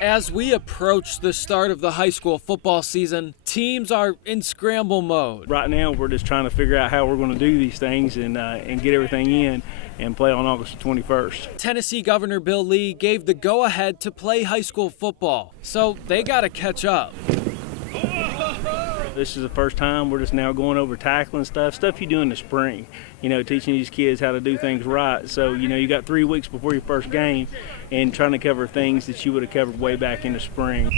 As we approach the start of the high school football season, teams are in scramble mode. Right now, we're just trying to figure out how we're going to do these things and get everything in and play on August 21st. Tennessee Governor Bill Lee gave the go-ahead to play high school football, so they got to catch up. This is the first time we're just now going over tackling stuff you do in the spring, teaching these kids how to do things right. So, you got 3 weeks before your first game and trying to cover things that you would have covered way back in the spring.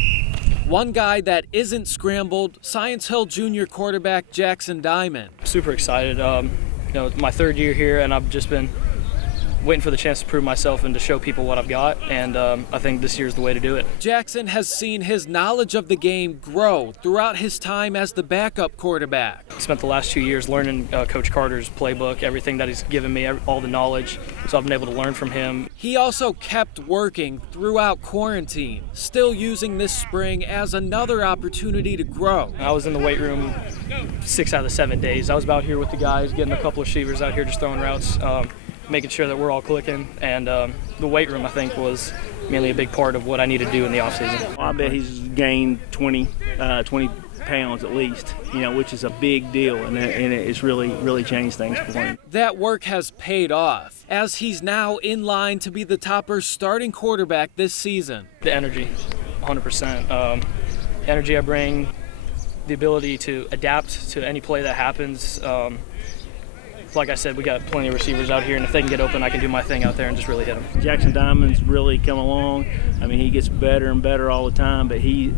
One guy that isn't scrambled, Science Hill Junior quarterback Jaxon Diamond. Super excited. My third year here, and I've just been waiting for the chance to prove myself and to show people what I've got, and I think this year's the way to do it. Jaxon has seen his knowledge of the game grow throughout his time as the backup quarterback. I spent the last 2 years learning Coach Carter's playbook, everything that he's given me, all the knowledge, so I've been able to learn from him. He also kept working throughout quarantine, still using this spring as another opportunity to grow. I was in the weight room 6 out of the 7 days. I was out here with the guys, getting a couple of receivers out here just throwing routes, making sure that we're all clicking, and the weight room, I think, was mainly a big part of what I need to do in the offseason. Well, I bet he's gained 20 pounds at least, which is a big deal, and it's really changed things for him. That work has paid off, as he's now in line to be the Toppers' starting quarterback this season. The energy, 100%. Energy I bring, the ability to adapt to any play that happens. Like I said, we got plenty of receivers out here, and if they can get open, I can do my thing out there and just really hit them. Jaxon Diamond's really come along. I mean, he gets better and better all the time, but he's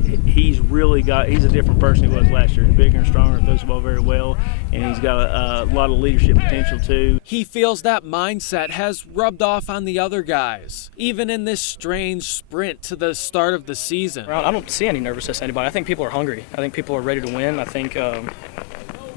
a different person he was last year. He's bigger and stronger, throws the ball very well, and he's got a lot of leadership potential too. He feels that mindset has rubbed off on the other guys, even in this strange sprint to the start of the season. I don't see any nervousness in anybody. I think people are hungry. I think people are ready to win. I think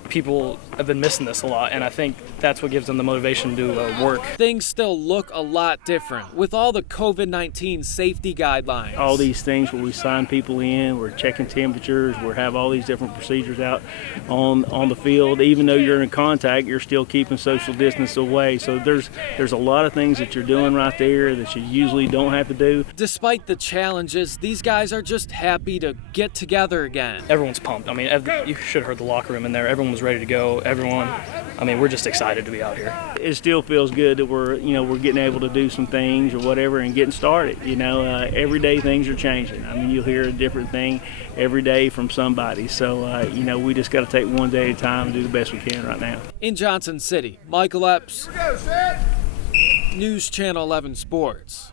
people have been missing this a lot, and I think that's what gives them the motivation to work. Things still look a lot different with all the COVID-19 safety guidelines. All these things where we sign people in, we're checking temperatures, we have all these different procedures out on the field. Even though you're in contact, you're still keeping social distance away. So there's a lot of things that you're doing right there that you usually don't have to do. Despite the challenges, these guys are just happy to get together again. Everyone's pumped. I mean, you should have heard the locker room in there. Everyone was ready to go. We're just excited to be out here. It still feels good that we're getting able to do some things or whatever and getting started. Every day things are changing. I mean, you'll hear a different thing every day from somebody. So, we just got to take one day at a time and do the best we can right now. In Johnson City, Michael Epps, News Channel 11 Sports.